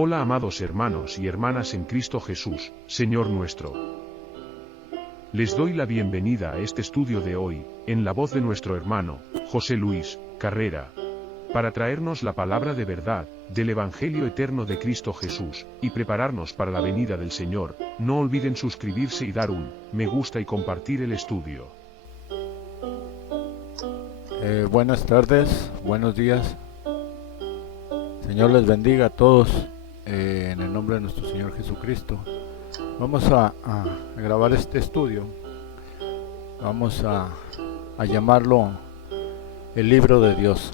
Hola amados hermanos y hermanas en Cristo Jesús, Señor nuestro. Les doy la bienvenida a este estudio de hoy, en la voz de nuestro hermano, José Luis Carrera, para traernos la palabra de verdad, del Evangelio eterno de Cristo Jesús, y prepararnos para la venida del Señor. No olviden suscribirse y dar un me gusta y compartir el estudio. Buenas tardes, buenos días. Señor les bendiga a todos en el nombre de nuestro Señor Jesucristo. Vamos a grabar este estudio. Vamos a llamarlo el libro de Dios.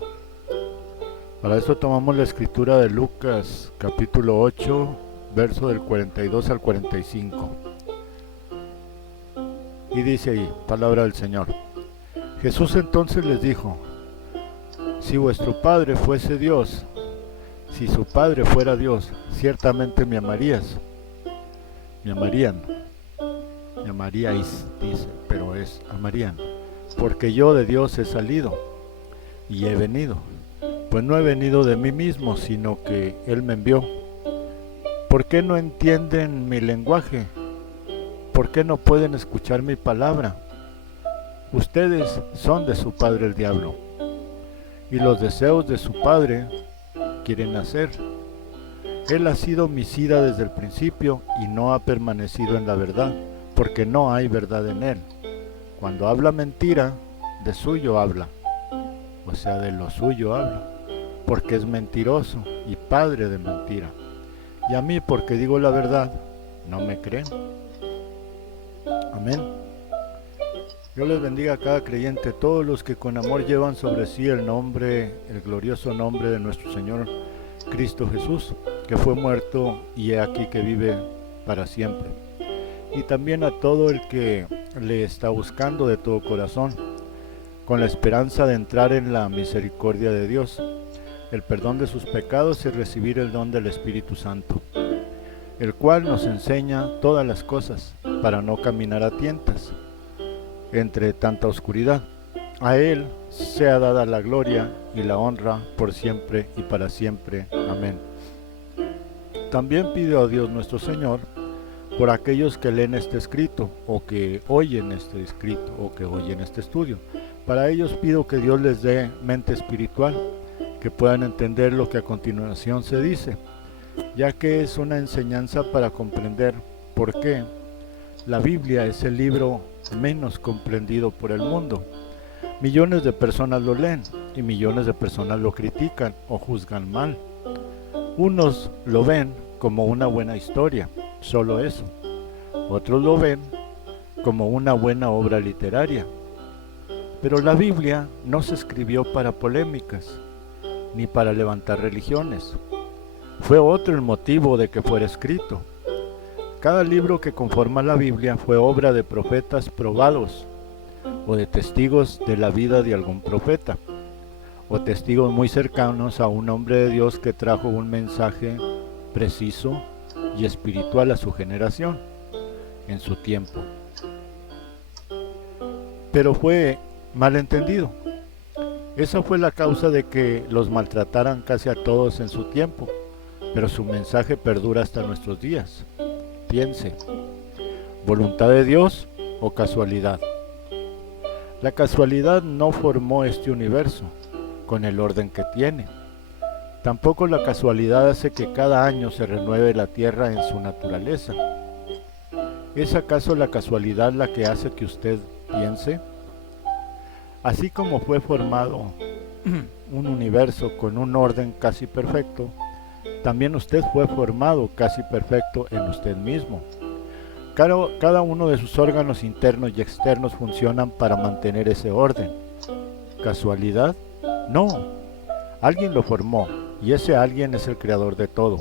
Para eso tomamos la escritura de Lucas capítulo 8, verso del 42 al 45. Y dice ahí, palabra del Señor. Jesús entonces les dijo: si vuestro Padre fuese Dios, si su Padre fuera Dios, ciertamente me amaríais, dice, pero es amarían, porque yo de Dios he salido y he venido, pues no he venido de mí mismo, sino que Él me envió. ¿Por qué no entienden mi lenguaje? ¿Por qué no pueden escuchar mi palabra? Ustedes son de su padre el diablo, y los deseos de su padre quieren hacer. Él ha sido homicida desde el principio y no ha permanecido en la verdad, porque no hay verdad en él. Cuando habla mentira, de suyo habla, o sea, de lo suyo habla, porque es mentiroso y padre de mentira. Y a mí, porque digo la verdad, no me creen. Amén. Dios les bendiga a cada creyente, todos los que con amor llevan sobre sí el glorioso nombre de nuestro Señor Cristo Jesús, que fue muerto y he aquí que vive para siempre. Y también a todo el que le está buscando de todo corazón, con la esperanza de entrar en la misericordia de Dios, el perdón de sus pecados y recibir el don del Espíritu Santo, el cual nos enseña todas las cosas para no caminar a tientas entre tanta oscuridad. A Él sea dada la gloria y la honra por siempre y para siempre. Amén. También pido a Dios nuestro Señor por aquellos que leen este escrito, o que oyen este escrito, o que oyen este estudio. Para ellos pido que Dios les dé mente espiritual, que puedan entender lo que a continuación se dice, ya que es una enseñanza para comprender por qué la Biblia es el libro menos comprendido por el mundo. Millones de personas lo leen y millones de personas lo critican o juzgan mal. Unos lo ven como una buena historia, solo eso. Otros lo ven como una buena obra literaria. Pero la Biblia no se escribió para polémicas, ni para levantar religiones. Fue otro el motivo de que fuera escrito. Cada libro que conforma la Biblia fue obra de profetas probados, o de testigos de la vida de algún profeta, o testigos muy cercanos a un hombre de Dios que trajo un mensaje preciso y espiritual a su generación, en su tiempo. Pero fue malentendido. Esa fue la causa de que los maltrataran casi a todos en su tiempo, pero su mensaje perdura hasta nuestros días. Piense, ¿voluntad de Dios o casualidad? La casualidad no formó este universo con el orden que tiene. Tampoco la casualidad hace que cada año se renueve la tierra en su naturaleza. ¿Es acaso la casualidad la que hace que usted piense? Así como fue formado un universo con un orden casi perfecto, también usted fue formado casi perfecto en usted mismo. Cada uno de sus órganos internos y externos funcionan para mantener ese orden. ¿Casualidad? No. Alguien lo formó, y ese alguien es el creador de todo.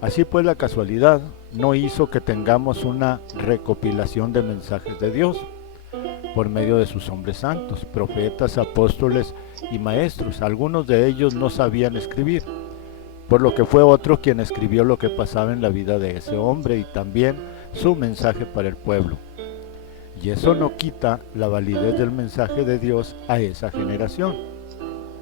Así pues, la casualidad no hizo que tengamos una recopilación de mensajes de Dios por medio de sus hombres santos, profetas, apóstoles y maestros. Algunos de ellos no sabían escribir, por lo que fue otro quien escribió lo que pasaba en la vida de ese hombre y también su mensaje para el pueblo. Y eso no quita la validez del mensaje de Dios a esa generación.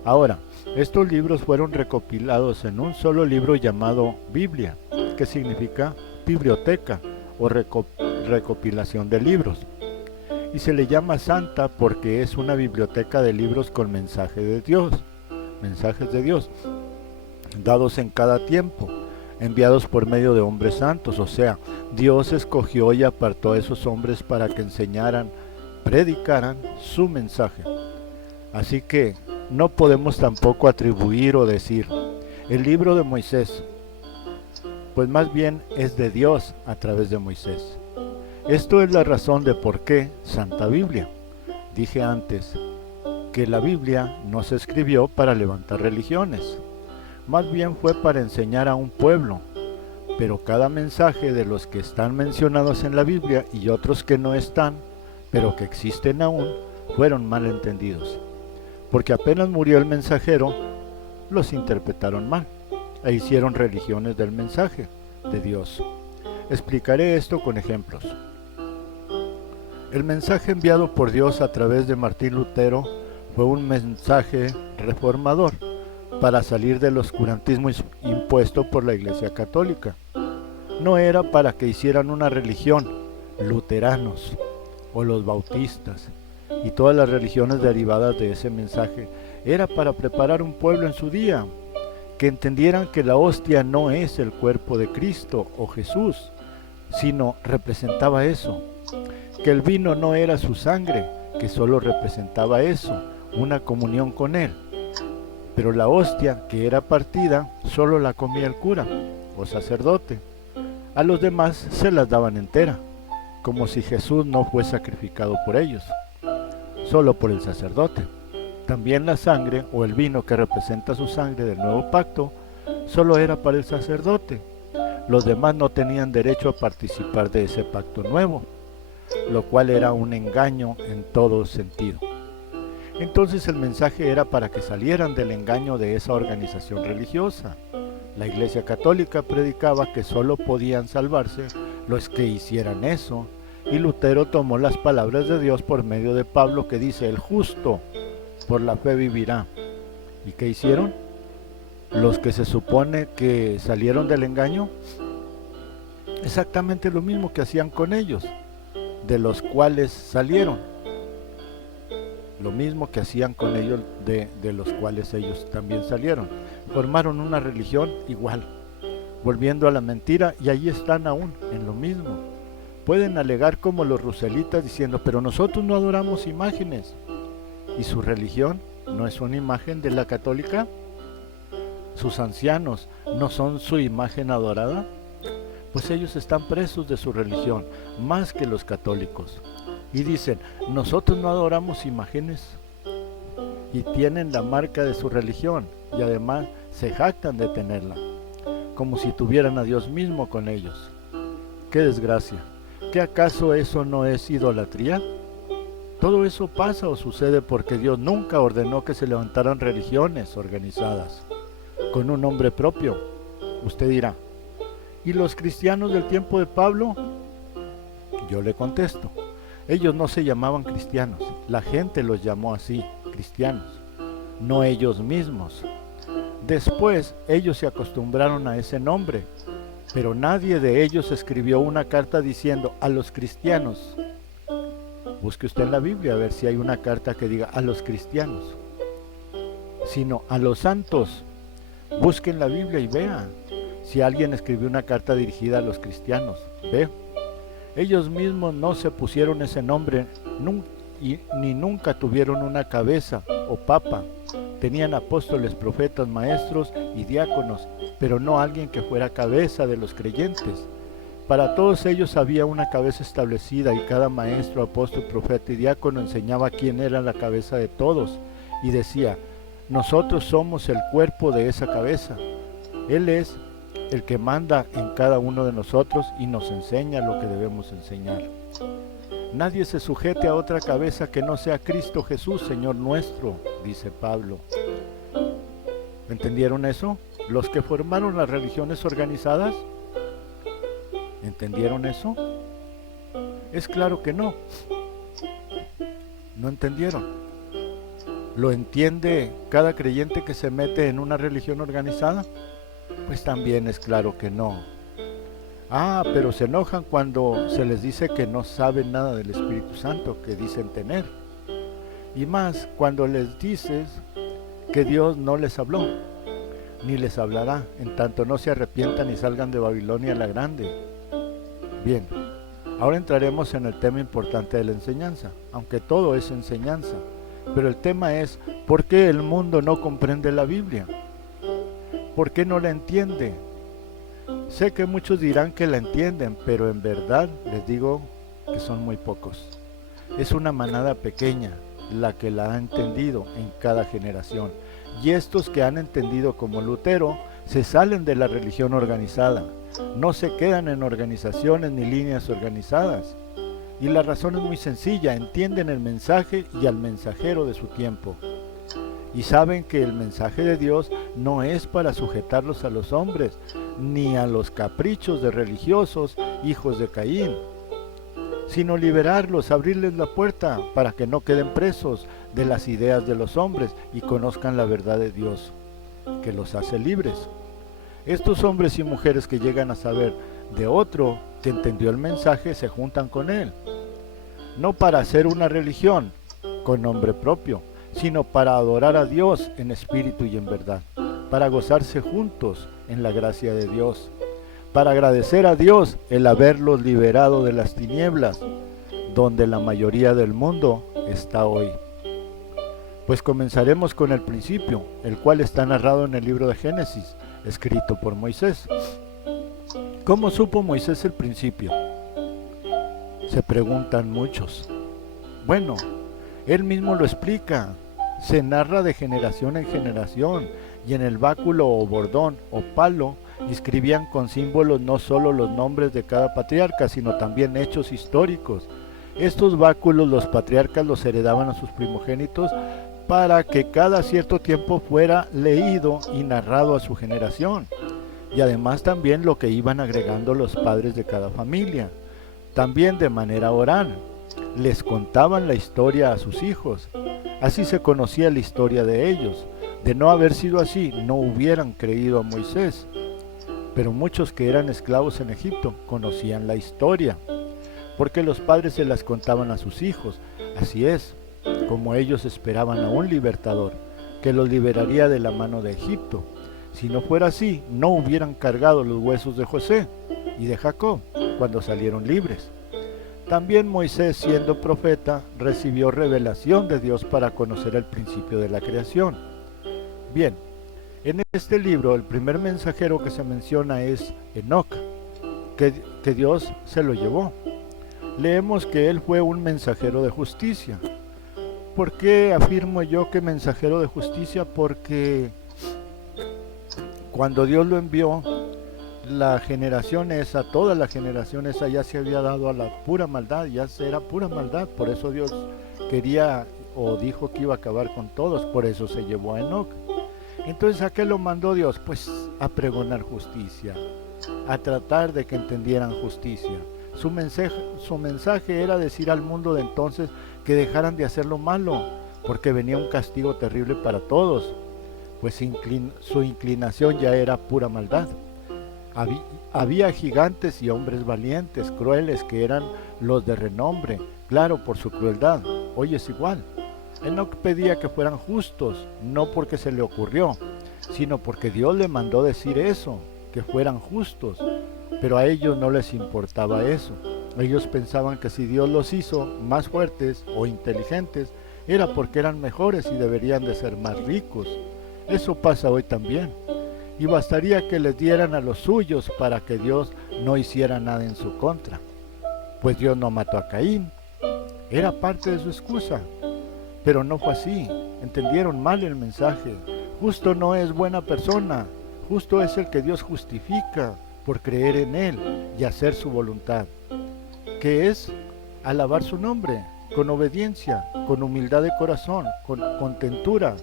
Ahora, estos libros fueron recopilados en un solo libro llamado Biblia, que significa biblioteca o recopilación de libros. Y se le llama santa porque es una biblioteca de libros con mensajes de Dios, dados en cada tiempo, enviados por medio de hombres santos. O sea, Dios escogió y apartó a esos hombres para que enseñaran, predicaran su mensaje. Así que no podemos tampoco atribuir o decir el libro de Moisés, pues más bien es de Dios a través de Moisés. Esto es la razón de por qué Santa Biblia. Dije antes que la Biblia no se escribió para levantar religiones, más bien fue para enseñar a un pueblo, pero cada mensaje de los que están mencionados en la Biblia y otros que no están, pero que existen aún, fueron mal entendidos, porque apenas murió el mensajero, los interpretaron mal e hicieron religiones del mensaje de Dios. Explicaré esto con ejemplos. El mensaje enviado por Dios a través de Martín Lutero fue un mensaje reformador para salir del oscurantismo impuesto por la Iglesia Católica. No era para que hicieran una religión, luteranos o los bautistas y todas las religiones derivadas de ese mensaje. Era para preparar un pueblo en su día, que entendieran que la hostia no es el cuerpo de Cristo o Jesús, sino representaba eso, que el vino no era su sangre, que solo representaba eso, una comunión con Él. Pero la hostia que era partida solo la comía el cura o sacerdote. A los demás se las daban entera, como si Jesús no fue sacrificado por ellos, solo por el sacerdote. También la sangre o el vino que representa su sangre del nuevo pacto solo era para el sacerdote. Los demás no tenían derecho a participar de ese pacto nuevo, lo cual era un engaño en todo sentido. Entonces el mensaje era para que salieran del engaño de esa organización religiosa. La Iglesia Católica predicaba que solo podían salvarse los que hicieran eso, y Lutero tomó las palabras de Dios por medio de Pablo, que dice: el justo por la fe vivirá. ¿Y qué hicieron? Los que se supone que salieron del engaño, exactamente lo mismo que hacían con ellos, de los cuales salieron. Lo mismo que hacían con ellos, de los cuales ellos también salieron. Formaron una religión igual, volviendo a la mentira, y allí están aún en lo mismo. Pueden alegar como los ruselitas diciendo: pero nosotros no adoramos imágenes. ¿Y su religión no es una imagen de la católica? ¿Sus ancianos no son su imagen adorada? Pues ellos están presos de su religión, más que los católicos. Y dicen: nosotros no adoramos imágenes. Y tienen la marca de su religión, y además se jactan de tenerla, como si tuvieran a Dios mismo con ellos. ¡Qué desgracia! ¿Qué acaso eso no es idolatría? Todo eso pasa o sucede porque Dios nunca ordenó que se levantaran religiones organizadas con un nombre propio. Usted dirá: ¿y los cristianos del tiempo de Pablo? Yo le contesto: ellos no se llamaban cristianos, la gente los llamó así, cristianos, no ellos mismos. Después ellos se acostumbraron a ese nombre, pero nadie de ellos escribió una carta diciendo: a los cristianos. Busque usted en la Biblia a ver si hay una carta que diga a los cristianos, sino a los santos. Busque en la Biblia y vea si alguien escribió una carta dirigida a los cristianos. Ve, ellos mismos no se pusieron ese nombre ni nunca tuvieron una cabeza o papa. Tenían apóstoles, profetas, maestros y diáconos, pero no alguien que fuera cabeza de los creyentes. Para todos ellos había una cabeza establecida, y cada maestro, apóstol, profeta y diácono enseñaba quién era la cabeza de todos, y decía: nosotros somos el cuerpo de esa cabeza. Él es el que manda en cada uno de nosotros y nos enseña lo que debemos enseñar. Nadie se sujete a otra cabeza que no sea Cristo Jesús, Señor nuestro, dice Pablo. ¿Entendieron eso? Los que formaron las religiones organizadas, ¿entendieron eso? Es claro que no. No entendieron. ¿Lo entiende cada creyente que se mete en una religión organizada? Pues también es claro que no. Pero se enojan cuando se les dice que no saben nada del Espíritu Santo que dicen tener. Y más cuando les dices que Dios no les habló, ni les hablará, en tanto no se arrepientan y salgan de Babilonia la grande. Bien, ahora entraremos en el tema importante de la enseñanza, aunque todo es enseñanza. Pero el tema es, ¿por qué el mundo no comprende la Biblia? ¿Por qué no la entiende? Sé que muchos dirán que la entienden, pero en verdad les digo que son muy pocos. Es una manada pequeña la que la ha entendido en cada generación. Y estos que han entendido como Lutero se salen de la religión organizada. No se quedan en organizaciones ni líneas organizadas. Y la razón es muy sencilla, entienden el mensaje y al mensajero de su tiempo. Y saben que el mensaje de Dios no es para sujetarlos a los hombres, ni a los caprichos de religiosos hijos de Caín, sino liberarlos, abrirles la puerta para que no queden presos de las ideas de los hombres y conozcan la verdad de Dios, que los hace libres. Estos hombres y mujeres que llegan a saber de otro que entendió el mensaje se juntan con él, no para hacer una religión con nombre propio, sino para adorar a Dios en espíritu y en verdad, para gozarse juntos en la gracia de Dios, para agradecer a Dios el haberlos liberado de las tinieblas, donde la mayoría del mundo está hoy. Pues comenzaremos con el principio, el cual está narrado en el libro de Génesis, escrito por Moisés. ¿Cómo supo Moisés el principio? Se preguntan muchos. Bueno, él mismo lo explica. Se narra de generación en generación, y en el báculo o bordón o palo inscribían con símbolos no solo los nombres de cada patriarca, sino también hechos históricos. Estos báculos los patriarcas los heredaban a sus primogénitos para que cada cierto tiempo fuera leído y narrado a su generación, y además también lo que iban agregando los padres de cada familia. También de manera oral, les contaban la historia a sus hijos. Así se conocía la historia de ellos. De no haber sido así, no hubieran creído a Moisés. Pero muchos que eran esclavos en Egipto conocían la historia, porque los padres se las contaban a sus hijos. Así es, como ellos esperaban a un libertador, que los liberaría de la mano de Egipto. Si no fuera así, no hubieran cargado los huesos de José y de Jacob cuando salieron libres. También Moisés, siendo profeta, recibió revelación de Dios para conocer el principio de la creación. Bien, en este libro el primer mensajero que se menciona es Enoc, que Dios se lo llevó. Leemos que él fue un mensajero de justicia. ¿Por qué afirmo yo que mensajero de justicia? Porque cuando Dios lo envió, la generación esa, toda la generación esa ya se había dado a la pura maldad, ya era pura maldad. Por eso Dios quería o dijo que iba a acabar con todos, por eso se llevó a Enoc. Entonces, ¿a qué lo mandó Dios? Pues a pregonar justicia, a tratar de que entendieran justicia. Su mensaje era decir al mundo de entonces que dejaran de hacer lo malo, porque venía un castigo terrible para todos, pues su inclinación ya era pura maldad. Había gigantes y hombres valientes, crueles, que eran los de renombre, claro, por su crueldad. Hoy es igual. Enoc pedía que fueran justos, no porque se le ocurrió, sino porque Dios le mandó decir eso, que fueran justos. Pero a ellos no les importaba eso. Ellos pensaban que si Dios los hizo más fuertes o inteligentes, era porque eran mejores y deberían de ser más ricos. Eso pasa hoy también. Y bastaría que les dieran a los suyos para que Dios no hiciera nada en su contra. Pues Dios no mató a Caín. Era parte de su excusa. Pero no fue así. Entendieron mal el mensaje. Justo no es buena persona. Justo es el que Dios justifica por creer en Él y hacer su voluntad, que es alabar su nombre, con obediencia, con humildad de corazón, con contentura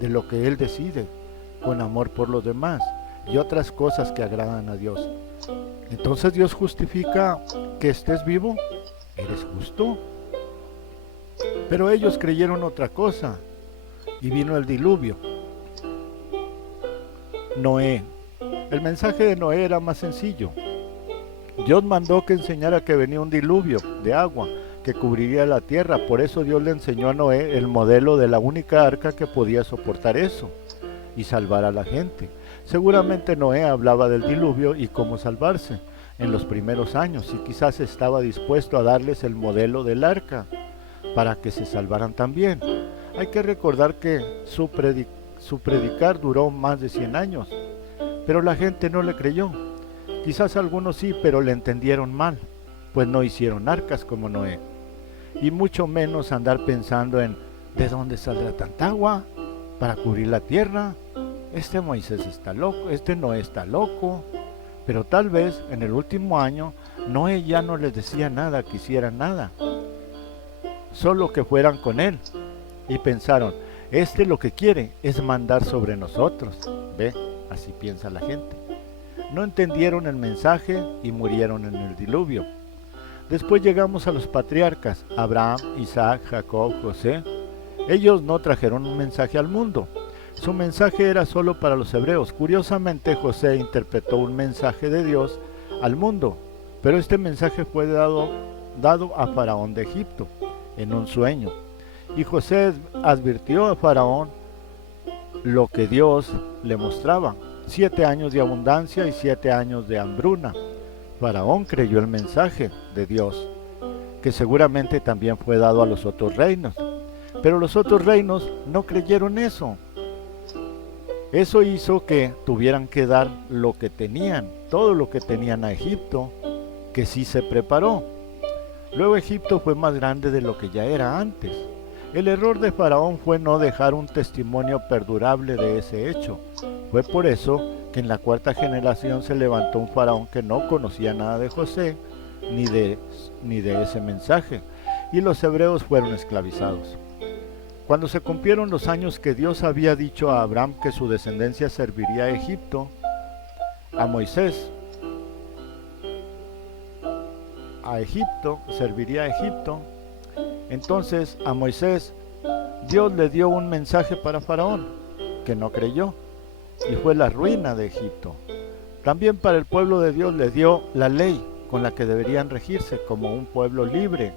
de lo que Él decide, con amor por los demás y otras cosas que agradan a Dios. Entonces Dios justifica que estés vivo, eres justo. Pero ellos creyeron otra cosa. y vino el diluvio. Noé. El mensaje de Noé era más sencillo. Dios mandó que enseñara que venía un diluvio de agua que cubriría la tierra. Por eso Dios le enseñó a Noé el modelo de la única arca que podía soportar eso y salvar a la gente. Seguramente Noé hablaba del diluvio y cómo salvarse en los primeros años, y quizás estaba dispuesto a darles el modelo del arca para que se salvaran también. Hay que recordar que su predicar duró más de 100 años, pero la gente no le creyó. Quizás algunos sí, pero le entendieron mal, pues no hicieron arcas como Noé, y mucho menos andar pensando en ¿de dónde saldrá tanta agua para cubrir la tierra? Este Moisés está loco, este Noé está loco. Pero tal vez en el último año Noé ya no les decía nada, que hicieran nada, solo que fueran con él, y pensaron, este lo que quiere es mandar sobre nosotros. Ve, así piensa la gente. No entendieron el mensaje y murieron en el diluvio. Después llegamos a los patriarcas, Abraham, Isaac, Jacob, José. Ellos no trajeron un mensaje al mundo. Su mensaje era solo para los hebreos. Curiosamente, José interpretó un mensaje de Dios al mundo, pero este mensaje fue dado a Faraón de Egipto en un sueño. Y José advirtió a Faraón lo que Dios le mostraba: 7 años de abundancia y 7 años de hambruna. Faraón creyó el mensaje de Dios, que seguramente también fue dado a los otros reinos, pero los otros reinos no creyeron eso. Eso hizo que tuvieran que dar lo que tenían, todo lo que tenían a Egipto, que sí se preparó. Luego Egipto fue más grande de lo que ya era antes. El error de Faraón fue no dejar un testimonio perdurable de ese hecho. Fue por eso que en la 4ª generación se levantó un faraón que no conocía nada de José, ni de ese mensaje, y los hebreos fueron esclavizados. Cuando se cumplieron los años que Dios había dicho a Abraham que su descendencia serviría a Egipto, serviría a Egipto, entonces a Moisés Dios le dio un mensaje para Faraón, que no creyó, y fue la ruina de Egipto. También para el pueblo de Dios le dio la ley con la que deberían regirse como un pueblo libre,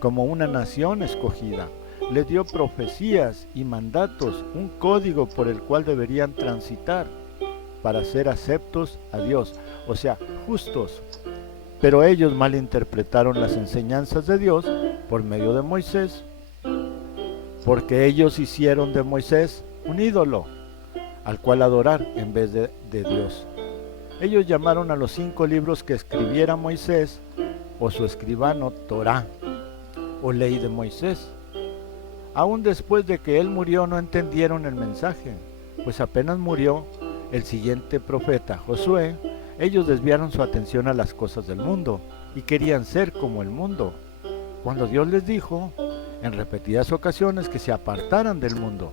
como una nación escogida. Les dio profecías y mandatos, un código por el cual deberían transitar para ser aceptos a Dios, o sea, justos. Pero ellos malinterpretaron las enseñanzas de Dios por medio de Moisés, porque ellos hicieron de Moisés un ídolo al cual adorar en vez de Dios. Ellos llamaron a los 5 libros que escribiera Moisés o su escribano Torá o ley de Moisés. Aún después de que él murió no entendieron el mensaje, pues apenas murió el siguiente profeta, Josué, ellos desviaron su atención a las cosas del mundo y querían ser como el mundo, cuando Dios les dijo en repetidas ocasiones que se apartaran del mundo,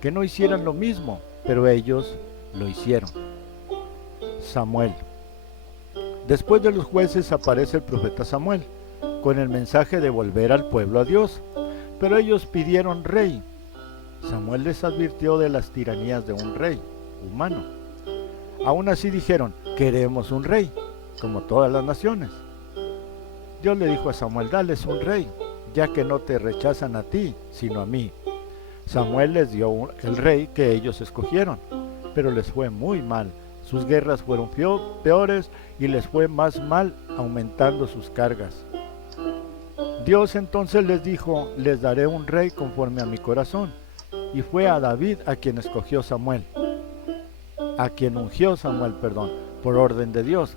que no hicieran lo mismo, pero ellos lo hicieron. Samuel. Después de los jueces aparece el profeta Samuel, con el mensaje de volver al pueblo a Dios. Pero ellos pidieron rey. Samuel les advirtió de las tiranías de un rey humano. Aún así dijeron, queremos un rey, como todas las naciones. Dios le dijo a Samuel, dales un rey, ya que no te rechazan a ti, sino a mí. Samuel les dio el rey que ellos escogieron, pero les fue muy mal. Sus guerras fueron peores y les fue más mal, aumentando sus cargas. Dios entonces les dijo, les daré un rey conforme a mi corazón. Y fue a David a quien escogió Samuel, a quien ungió Samuel, por orden de Dios.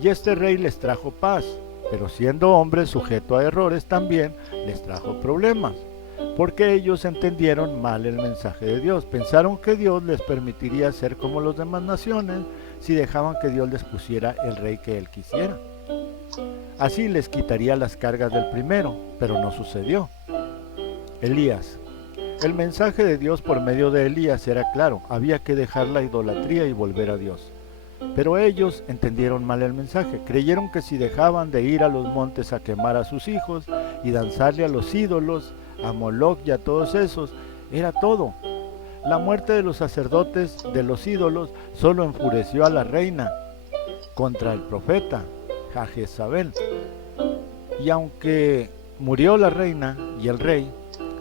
Y este rey les trajo paz, pero siendo hombre sujeto a errores también les trajo problemas, porque ellos entendieron mal el mensaje de Dios. Pensaron que Dios les permitiría ser como las demás naciones si dejaban que Dios les pusiera el rey que él quisiera. Así les quitaría las cargas del primero, pero no sucedió. Elías. El mensaje de Dios por medio de Elías era claro, había que dejar la idolatría y volver a Dios. Pero ellos entendieron mal el mensaje, creyeron que si dejaban de ir a los montes a quemar a sus hijos y danzarle a los ídolos, a Moloc y a todos esos, era todo, La muerte de los sacerdotes de los ídolos solo enfureció a la reina contra el profeta Jezabel. Y aunque murió la reina y el rey,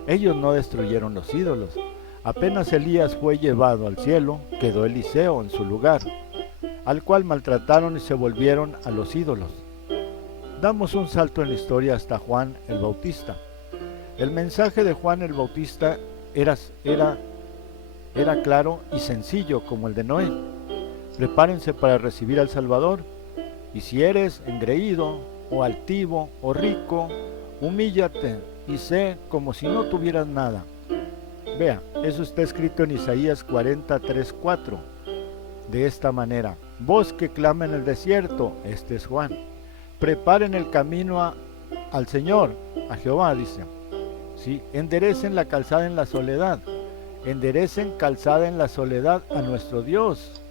ellos no destruyeron los ídolos. Apenas Elías fue llevado al cielo, quedó Eliseo en su lugar, al cual maltrataron y se volvieron a los ídolos. Damos un salto en la historia hasta Juan el Bautista. El mensaje de Juan el Bautista era claro y sencillo como el de Noé. Prepárense para recibir al Salvador, y si eres engreído o altivo o rico, humíllate y sé como si no tuvieras nada. Vea, eso está escrito en Isaías 43:4. De esta manera: voz que clama en el desierto, este es Juan. Preparen el camino al Señor, a Jehová, dice. Sí, enderecen la calzada en la soledad. Enderecen calzada en la soledad a nuestro Dios.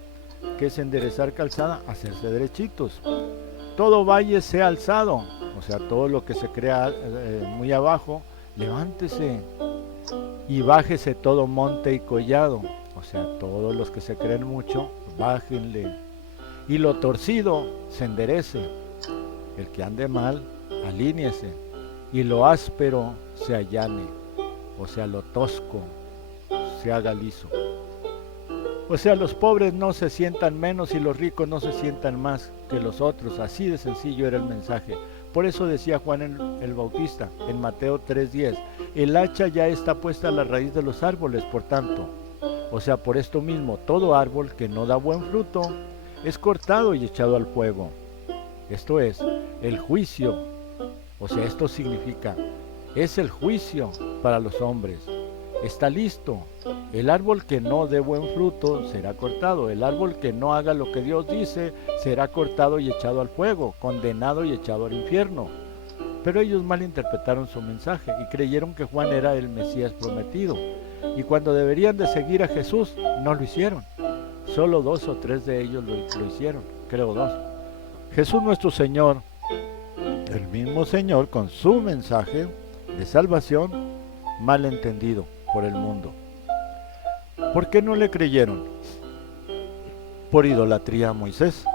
¿Qué es enderezar calzada? Hacerse derechitos. Todo valle sea alzado, o sea, todo lo que se crea muy abajo, levántese. Y bájese todo monte y collado, o sea, todos los que se creen mucho, bájenle. Y lo torcido se enderece. El que ande mal, alíñese. Y lo áspero se allane, o sea, lo tosco se haga liso. O sea, los pobres no se sientan menos y los ricos no se sientan más que los otros. Así de sencillo era el mensaje. Por eso decía Juan el Bautista en Mateo 3:10, el hacha ya está puesta a la raíz de los árboles, por tanto. O sea, por esto mismo, todo árbol que no da buen fruto es cortado y echado al fuego. Esto es, el juicio. O sea, esto significa, es el juicio para los hombres. Está listo. El árbol que no dé buen fruto será cortado. El árbol que no haga lo que Dios dice será cortado y echado al fuego, condenado y echado al infierno. Pero ellos malinterpretaron su mensaje y creyeron que Juan era el Mesías prometido. Y cuando deberían de seguir a Jesús, no lo hicieron. Solo 2 o 3 de ellos lo hicieron, creo 2. Jesús nuestro Señor, el mismo Señor con su mensaje de salvación, mal entendido por el mundo. ¿Por qué no le creyeron? Por idolatría a Moisés,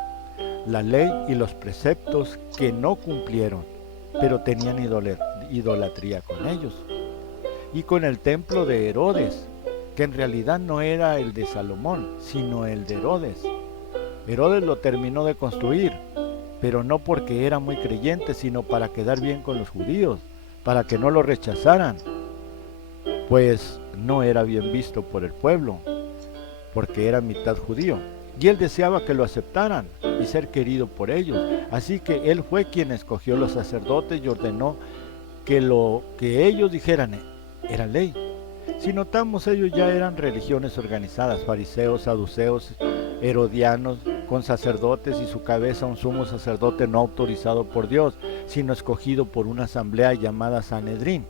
la ley y los preceptos que no cumplieron, pero tenían idolatría con ellos. Y con el templo de Herodes, que en realidad no era el de Salomón, sino el de Herodes. Herodes lo terminó de construir, pero no porque era muy creyente, sino para quedar bien con los judíos, para que no lo rechazaran, pues no era bien visto por el pueblo, porque era mitad judío, y él deseaba que lo aceptaran y ser querido por ellos. Así que él fue quien escogió los sacerdotes y ordenó que lo que ellos dijeran era ley. Si notamos, ellos ya eran religiones organizadas, fariseos, saduceos, herodianos, con sacerdotes y su cabeza un sumo sacerdote no autorizado por Dios, sino escogido por una asamblea llamada Sanedrín.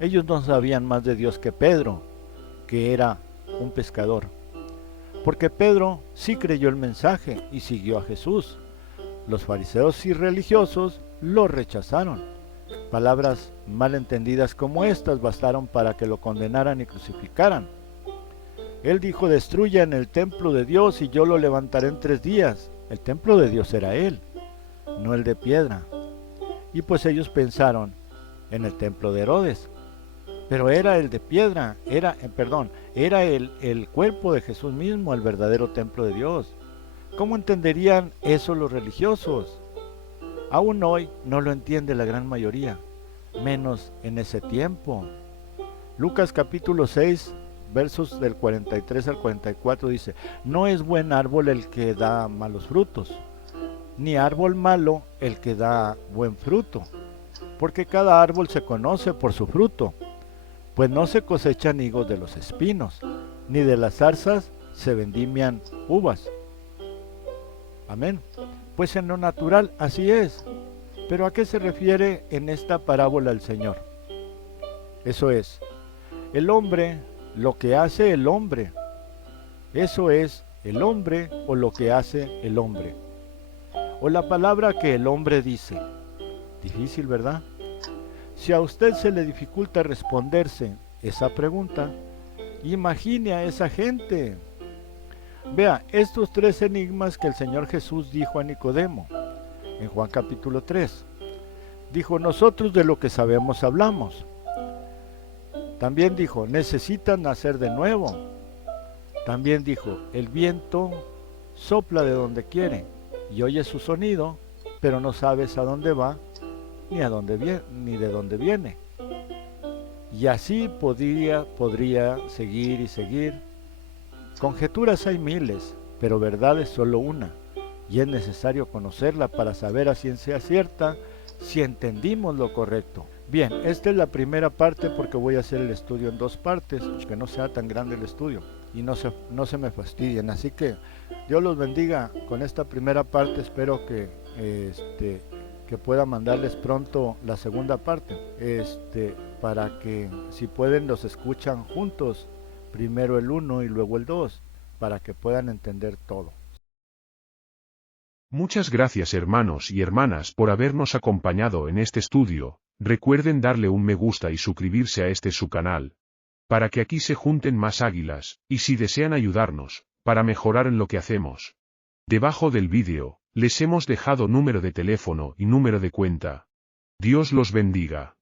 Ellos no sabían más de Dios que Pedro, que era un pescador. Porque Pedro sí creyó el mensaje y siguió a Jesús. Los fariseos y religiosos lo rechazaron. Palabras mal entendidas como estas bastaron para que lo condenaran y crucificaran. Él dijo: destruyan el templo de Dios y yo lo levantaré en 3 días. El templo de Dios era él, no el de piedra. Y pues ellos pensaron en el templo de Herodes, pero era el de piedra, era el cuerpo de Jesús mismo, el verdadero templo de Dios. ¿Cómo entenderían eso los religiosos? Aún hoy no lo entiende la gran mayoría, menos en ese tiempo. Lucas capítulo 6, versos del 43 al 44 dice: no es buen árbol el que da malos frutos, ni árbol malo el que da buen fruto, porque cada árbol se conoce por su fruto. Pues no se cosechan higos de los espinos, ni de las zarzas se vendimian uvas. Amén. Pues en lo natural así es. Pero ¿a qué se refiere en esta parábola el Señor? Eso es, el hombre, lo que hace el hombre. Eso es, el hombre o lo que hace el hombre. O la palabra que el hombre dice. Difícil, ¿verdad? Si a usted se le dificulta responderse esa pregunta, Imagine a esa gente. Vea, estos 3 enigmas que el Señor Jesús dijo a Nicodemo, en Juan capítulo 3. Dijo, nosotros de lo que sabemos hablamos. También dijo, necesitan nacer de nuevo. También dijo, el viento sopla de donde quiere y oye su sonido, pero no sabes a dónde va ni de dónde viene. Y así podría seguir y seguir. Conjeturas hay miles, pero verdad es solo una, y es necesario conocerla para saber a ciencia cierta si entendimos lo correcto. Bien, esta es la primera parte porque voy a hacer el estudio en 2 partes, que no sea tan grande el estudio y no se me fastidien. Así que Dios los bendiga con esta primera parte. Espero que pueda mandarles pronto la segunda parte, para que si pueden los escuchan juntos, primero el 1 y luego el 2, para que puedan entender todo. Muchas gracias hermanos y hermanas por habernos acompañado en este estudio. Recuerden darle un me gusta y suscribirse a su canal, para que aquí se junten más águilas, y si desean ayudarnos, para mejorar en lo que hacemos. Debajo del vídeo, les hemos dejado número de teléfono y número de cuenta. Dios los bendiga.